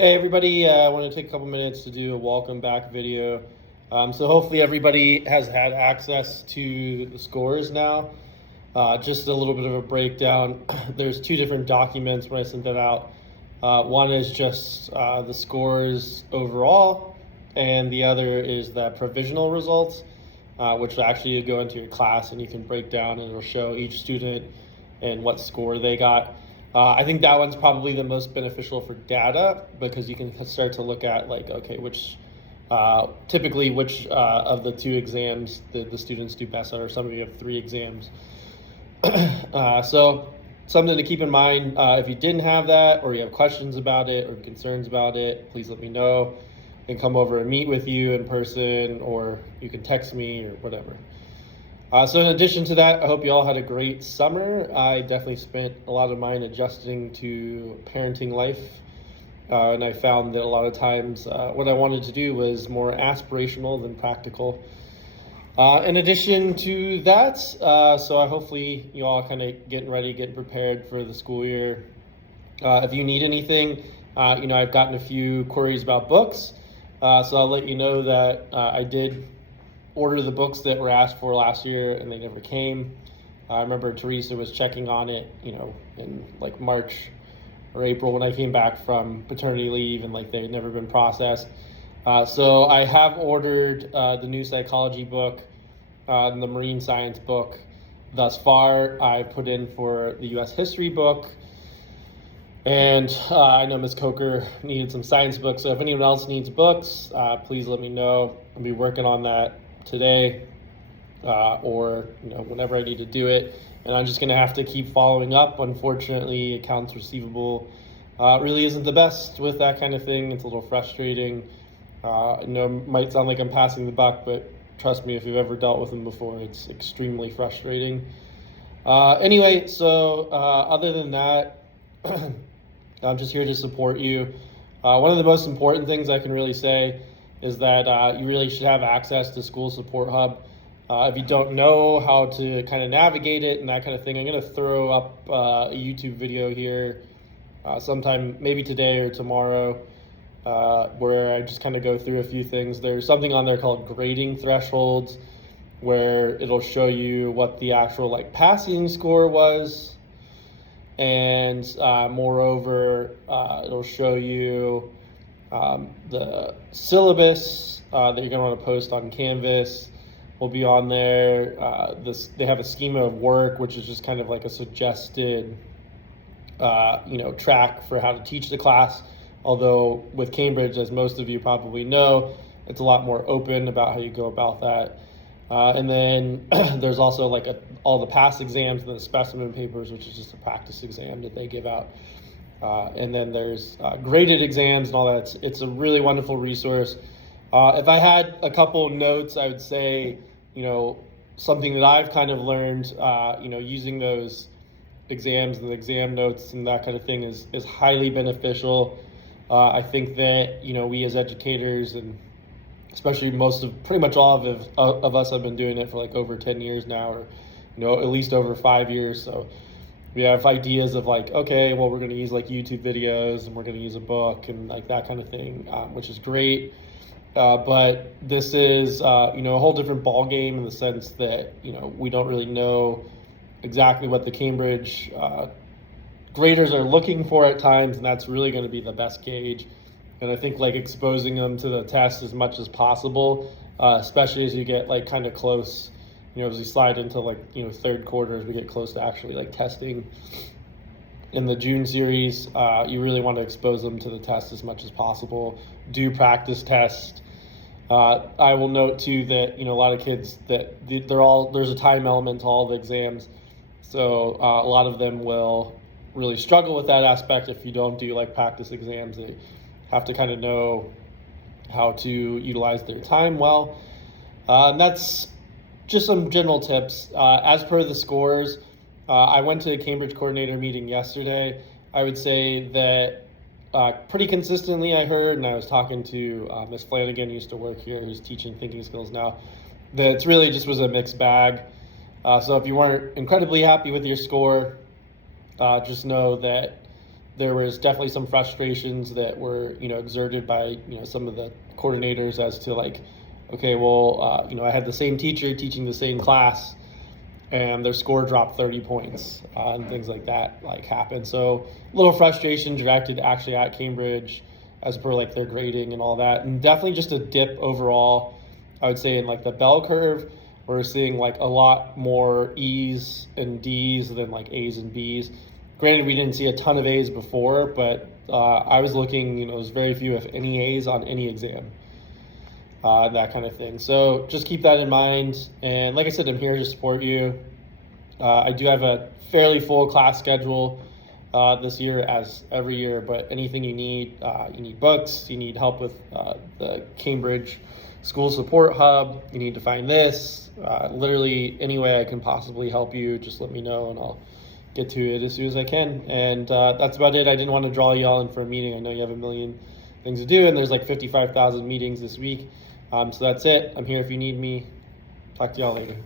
Hey everybody, I want to take a couple minutes to do a welcome back video. So hopefully everybody has had access to the scores now. Just a little bit of a breakdown. There's two different documents when I sent that out. One is just the scores overall, and the other is the provisional results, which will actually go into your class and you can break down and it'll show each student and what score they got. I think that one's probably the most beneficial for data because you can start to look at typically which of the two exams the students do best at, or some of you have three exams. So something to keep in mind, if you didn't have that or you have questions about it or concerns about it, please let me know. I can come over and meet with you in person, or you can text me or whatever. So in addition to that, I hope you all had a great summer. I definitely spent a lot of mine adjusting to parenting life. And I found that a lot of times what I wanted to do was more aspirational than practical. In addition to that, so hopefully you all kind of getting ready, getting prepared for the school year. If you need anything, I've gotten a few queries about books. So I'll let you know that I did order the books that were asked for last year and they never came. I remember Teresa was checking on it, in like March or April when I came back from paternity leave, and they had never been processed. So I have ordered the new psychology book, and the marine science book. Thus far, I put in for the U.S. history book, and I know Ms. Coker needed some science books. So if anyone else needs books, please let me know. I'll be working on that today, or whenever I need to do it. And I'm just going to have to keep following up. Unfortunately, accounts receivable really isn't the best with that kind of thing. It's a little frustrating. I know it might sound like I'm passing the buck, but trust me, if you've ever dealt with them before, it's extremely frustrating. Anyway, so other than that, I'm just here to support you. One of the most important things I can really say is that you really should have access to School Support Hub. If you don't know how to kind of navigate it and that kind of thing, I'm going to throw up a YouTube video here sometime, maybe today or tomorrow, where I just kind of go through a few things. There's something on there called grading thresholds, where it'll show you what the actual passing score was, and moreover, it'll show you the syllabus that you're going to want to post on Canvas will be on there. They have a schema of work, which is just kind of like a suggested track for how to teach the class. Although with Cambridge, as most of you probably know, it's a lot more open about how you go about that. And then there's also all the past exams and the specimen papers, which is just a practice exam that they give out. And then there's graded exams and all that. It's a really wonderful resource. If I had a couple notes, I would say, something that I've kind of learned, using those exams and the exam notes and that kind of thing is highly beneficial. I think that, we as educators, and especially pretty much all of us have been doing it for over 10 years now, or, at least over 5 years. So we have ideas of okay, well, we're going to use YouTube videos and we're going to use a book and that kind of thing, which is great. But this is, a whole different ball game in the sense that, we don't really know exactly what the Cambridge graders are looking for at times, and that's really going to be the best gauge. And I think exposing them to the test as much as possible, especially as you get kind of close, as we slide into third quarter, as we get close to actually testing in the June series, you really want to expose them to the test as much as possible. Do practice test. I will note too that a lot of kids that there's a time element to all the exams, so a lot of them will really struggle with that aspect if you don't do practice exams. They have to kind of know how to utilize their time well. And that's just some general tips. As per the scores, I went to a Cambridge coordinator meeting yesterday. I would say that pretty consistently I heard, and I was talking to Ms. Flanagan, who used to work here, who's teaching thinking skills now, that it really just was a mixed bag. So if you weren't incredibly happy with your score, just know that there was definitely some frustrations that were, exerted by, some of the coordinators as to like, okay, well, I had the same teacher teaching the same class and their score dropped 30 points and things like that like happened. So a little frustration directed actually at Cambridge as per like their grading and all that. And definitely just a dip overall, I would say, in like the bell curve. We're seeing like a lot more E's and D's than like A's and B's. Granted, we didn't see a ton of A's before, but I was looking, there's very few, if any, A's on any exam, that kind of thing. So just keep that in mind. And like I said, I'm here to support you. I do have a fairly full class schedule this year, as every year, but anything you need books, you need help with the Cambridge School Support Hub, you need to find this, literally any way I can possibly help you, just let me know and I'll get to it as soon as I can. And that's about it. I didn't want to draw you all in for a meeting. I know you have a million things to do, and there's like 55,000 meetings this week. So that's it. I'm here if you need me. Talk to y'all later.